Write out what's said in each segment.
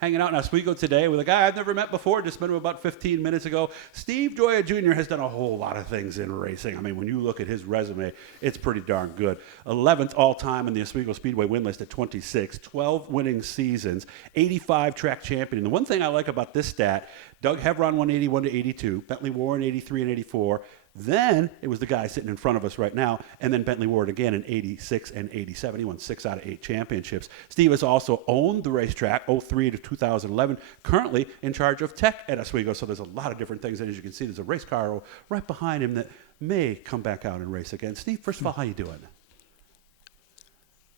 Hanging out in Oswego today with a guy I've never met before, just met him about 15 minutes ago. Steve Gioia Jr. has done a whole lot of things in racing. I mean, when you look at his resume, it's pretty darn good. 11th all-time in the Oswego Speedway win list at 26, 12 winning seasons, 85 track champion. And the one thing I like about this stat, Doug Hevron won 81 to 82, Bentley Warren 83 and 84. Then it was the guy sitting in front of us right now, and then Bentley Ward again in 86 and 87. He won 6 out of 8 championships. Steve has also owned the racetrack 03 to 2011, currently in charge of tech at Oswego. So there's a lot of different things. And as you can see, there's a race car right behind him that may come back out and race again. Steve, first of all, how you doing?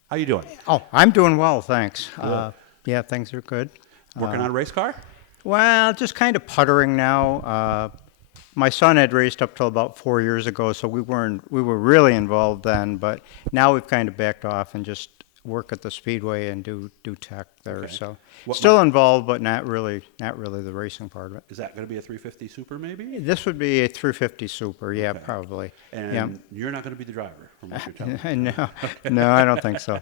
How you doing? Oh, I'm doing well, thanks. Yeah, things are good. Working on a race car? Well, just kind of puttering now. My son had raced up till about 4 years ago, so we were really involved then. But now we've kind of backed off and just work at the speedway and do tech there. Okay. So What still involved, but not really the racing part of it. Is that going to be a 350 Super maybe? This would be a 350 Super, yeah, Okay. probably. And Yeah. you're not going to be the driver, from what you're telling me. No, no, I don't think so.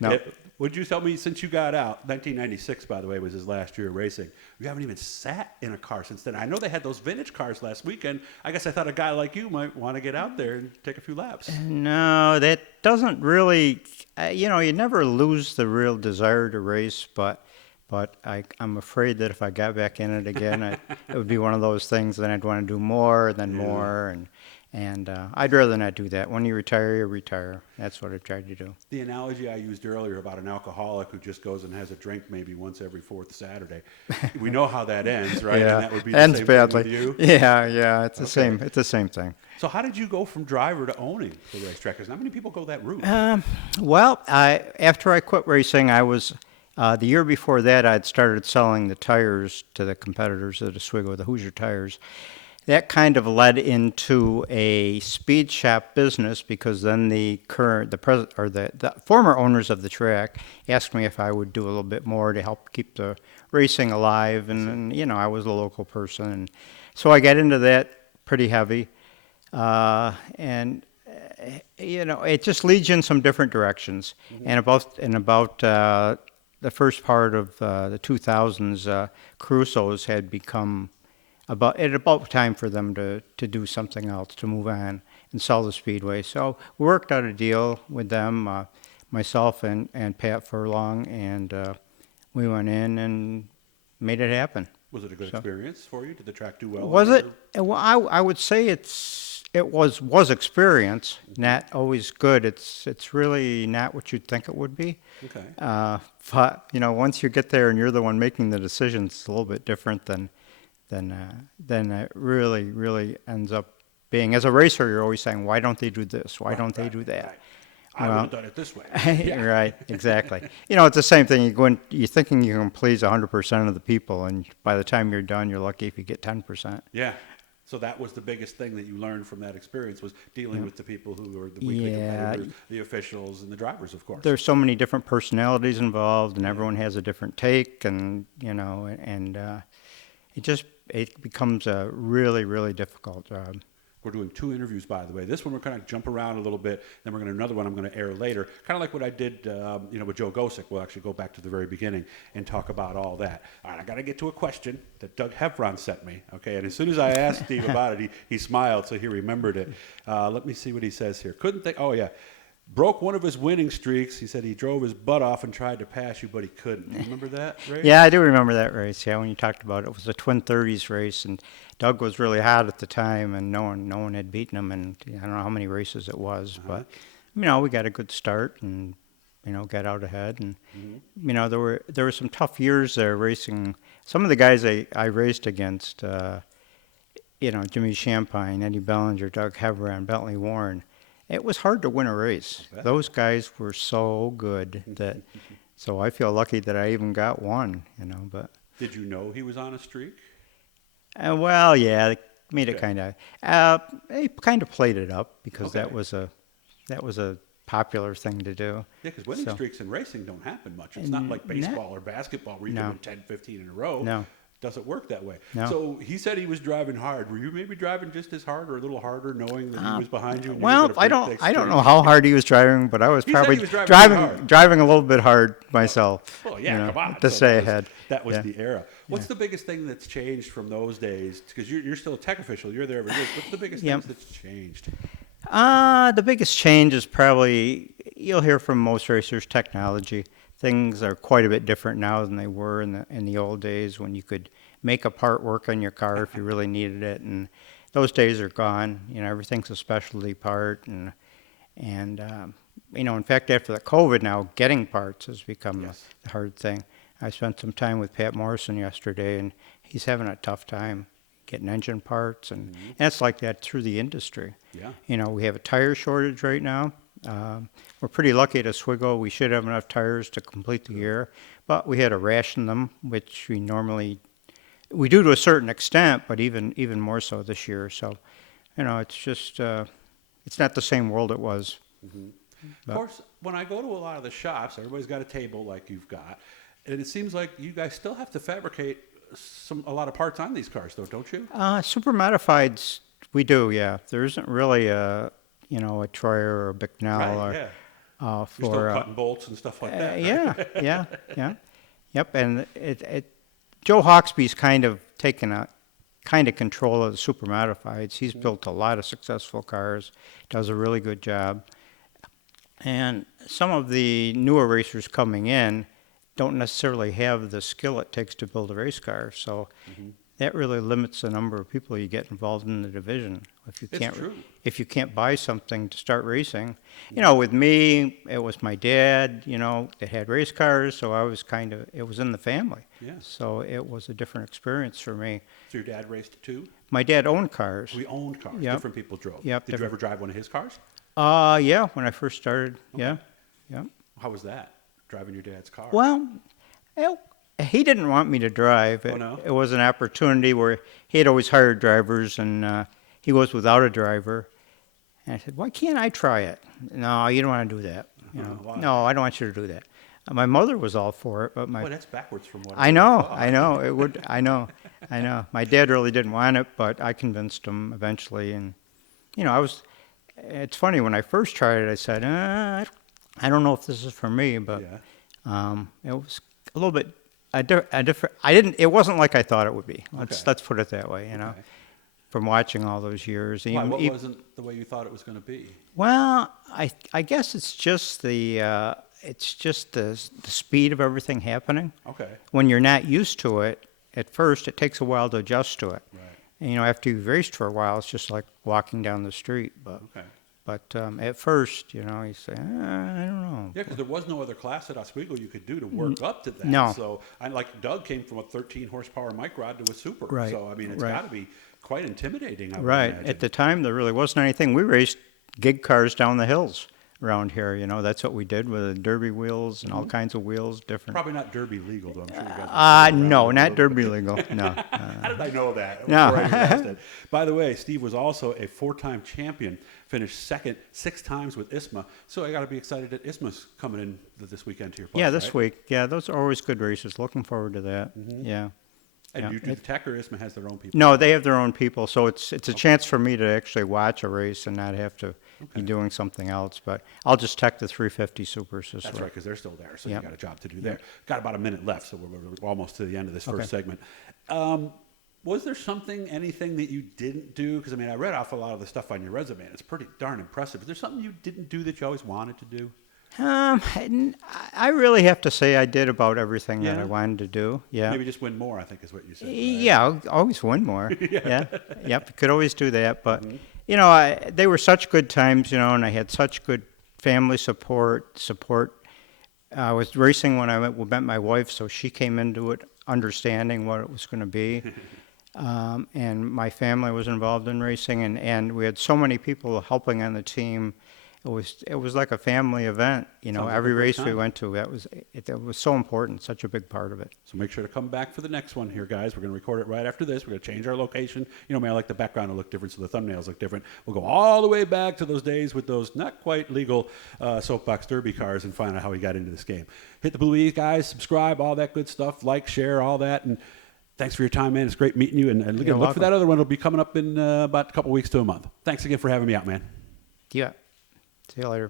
No. Would you tell me, since you got out, 1996, by the way, was his last year of racing, you haven't even sat in a car since then. I know they had those vintage cars last weekend. I guess I thought a guy like you might want to get out there and take a few laps. No, that doesn't really, you never lose the real desire to race, but I'm afraid that if I got back in it again, it would be one of those things that I'd want to do more and then more, and I'd rather not do that. When you retire, you retire. That's what I've tried to do. The analogy I used earlier about an alcoholic who just goes and has a drink maybe once every fourth Saturday, we know how that ends, right? Yeah, And that would be the ends same badly. thing with you. Yeah, it's the same. It's the same thing. So how did you go from driver to owning the racetrack? Because not many people go that route. Well, after I quit racing, I was the year before that I'd started selling the tires to the competitors at Oswego, the Hoosier Tires. That kind of led into a speed shop business because then the former owners of the track asked me if I would do a little bit more to help keep the racing alive, and I was a local person, and so I got into that pretty heavy, and it just leads you in some different directions. Mm-hmm. And about the first part of the 2000s, Crusoe's had become about time for them to do something else, to move on and sell the speedway. So we worked out a deal with them, myself and Pat Furlong, and we went in and made it happen. Was it a good experience for you? Did the track do well? Was it? Well, I would say it was experience, not always good. It's really not what you'd think it would be. Okay. But once you get there and you're the one making the decisions, it's a little bit different than it really ends up being. As a racer, you're always saying, why don't they do this? Why don't they do that? Right. I would have done it this way. Right, exactly. It's the same thing. You're thinking you can please 100% of the people, and by the time you're done, you're lucky if you get 10%. Yeah. So that was the biggest thing that you learned from that experience, was dealing with the people who were the weekly competitors, the officials, and the drivers, of course. There's so many different personalities involved, and everyone has a different take, and it becomes a really difficult job. We're doing 2 interviews, by the way. This one we're going to jump around a little bit. Then we're going to another one I'm going to air later. Kind of like what I did, with Joe Gosick. We'll actually go back to the very beginning and talk about all that. All right, I got to get to a question that Doug Hevron sent me. Okay, and as soon as I asked Steve about it, he smiled, so he remembered it. Let me see what he says here. Oh yeah. Broke one of his winning streaks. He said he drove his butt off and tried to pass you, but he couldn't. You remember that race? Yeah, I do remember that race. Yeah, when you talked about it, it was a Twin 30s race, and Doug was really hot at the time, and no one had beaten him, and I don't know how many races it was, but we got a good start and got out ahead, and there were some tough years there racing. Some of the guys I raced against, Jimmy Champagne, Eddie Bellinger, Doug Hevron, Bentley Warren. It was hard to win a race. Those guys were so good so I feel lucky that I even got one, but. Did you know he was on a streak? Well, yeah, they made it kind of, they kind of played it up because that was a popular thing to do. Yeah, because winning streaks in racing don't happen much. It's not like baseball or basketball where you can win 10, 15 in a row. No. doesn't work that way. No. So he said he was driving hard. Were you maybe driving just as hard or a little harder, knowing that he was behind you? And Well, you were gonna break I don't straight? know how hard he was driving, but I was He said probably he was driving pretty hard. driving a little bit hard myself. Well, yeah, you know, come on. to So stay that was- ahead. That was Yeah. the era. What's the biggest thing that's changed from those days? Because you're still a tech official. You're there every year. What's the biggest Yep. things that's changed? The biggest change is probably, you'll hear from most racers, technology. Things are quite a bit different now than they were in the old days when you could make a part work on your car if you really needed it, and those days are gone. You know, everything's a specialty part, and you know, in fact, after the COVID now, getting parts has become Yes. the hard thing. I spent some time with Pat Morrison yesterday, and he's having a tough time getting engine parts, and it's like that through the industry. Yeah. You know, we have a tire shortage right now. We're pretty lucky at Oswego. We should have enough tires to complete the year, but we had to ration them, which we do to a certain extent, but even more so this year. So, you know, it's just it's not the same world it was. Of course, when I go to a lot of the shops, everybody's got a table like you've got, and it seems like you guys still have to fabricate a lot of parts on these cars, though, don't you? Supermodifieds, we do, yeah. There isn't really a Troyer or a Bicknell Right, or yeah. You're still for cutting bolts and stuff like that. Right? yeah. Yep, and Joe Hawksby's kind of taken a kind of control of the Supermodifieds. He's built a lot of successful cars, does a really good job. And some of the newer racers coming in don't necessarily have the skill it takes to build a race car, so that really limits the number of people you get involved in the division. It's true. If you can't buy something to start racing, you know, with me, it was my dad, you know, that had race cars, so I was it was in the family. Yes. So it was a different experience for me. So your dad raced too? My dad owned cars. We owned cars. Yep. Different people drove. Yep, Did you different- ever drive one of his cars? Yeah, when I first started, yeah. How was that, driving your dad's car? Well, he didn't want me to drive. Oh, no? It was an opportunity where he had always hired drivers, and he was without a driver. And I said, "Why can't I try it?" "No, you don't want to do that. You know, Why? no, I don't want you to do that." My mother was all for it, but Boy, that's backwards from what I know, thought. I know, it would, I know. My dad really didn't want it, but I convinced him eventually, and you know, it's funny, when I first tried it, I said, I don't know if this is for me, but Yeah. it was a little bit a different. It wasn't like I thought it would be. Let's put it that way. You know, Okay. from watching all those years. Why, what wasn't the way you thought it was going to be? Well, I guess it's just the speed of everything happening. Okay. When you're not used to it, at first it takes a while to adjust to it. Right. And, you know, after you've raced for a while, it's just like walking down the street. Okay. But at first, you know, you say, I don't know. Yeah, because there was no other class at Oswego you could do to work up to that. No. So, like Doug came from a 13 horsepower mic rod to a super. Right, So, I mean, it's right. got to be quite intimidating. I would Right. imagine. At the time, there really wasn't anything. We raced gig cars down the hills around here. You know, that's what we did with the derby wheels and all kinds of wheels, different. Probably not Derby legal, though. I'm sure you guys. No, not derby legal. No. How did I know that? No. Before I even asked it? By the way, Steve was also a 4-time champion, finished second 6 times with ISMA. So I got to be excited that ISMA's coming in this weekend to your place. Yeah, this right? week. Yeah, those are always good races. Looking forward to that. Yeah. And Yeah. you do the tech, or ISMA has their own people? No, they have their own people, so it's a chance for me to actually watch a race and not have to be doing something else. But I'll just tech the 350 Supers this That's week. right, because they're still there, so Yep. you got a job to do there. Got about a minute left, so we're almost to the end of this Okay. first segment. Was there anything that you didn't do? Because, I mean, I read off a lot of the stuff on your resume, and it's pretty darn impressive. Is there something you didn't do that you always wanted to do? I really have to say I did about everything that Yeah? I wanted to do. Yeah. Maybe just win more, I think is what you said. right? Yeah, I'll always win more. Yeah. Yep, could always do that. But, you know, they were such good times, you know, and I had such good family support. I was racing when I met my wife, so she came into it understanding what it was going to be. And my family was involved in racing, and we had so many people helping on the team. It was like a family event, you know. Sounds like a Every great race we time. went to, it was so important, such a big part of it. So make sure to come back for the next one here, guys. We're going to record it right after this. We're going to change our location. You know, I like the background to look different, so the thumbnails look different. We'll go all the way back to those days with those not quite legal soapbox derby cars and find out how he got into this game. Hit the blue E, guys. Subscribe, all that good stuff. Like, share, all that. And Thanks for your time, man. It's great meeting you. And again, You're look for welcome. that other one. It'll be coming up in about a couple weeks to a month. Thanks again for having me out, man. Yeah. See you later.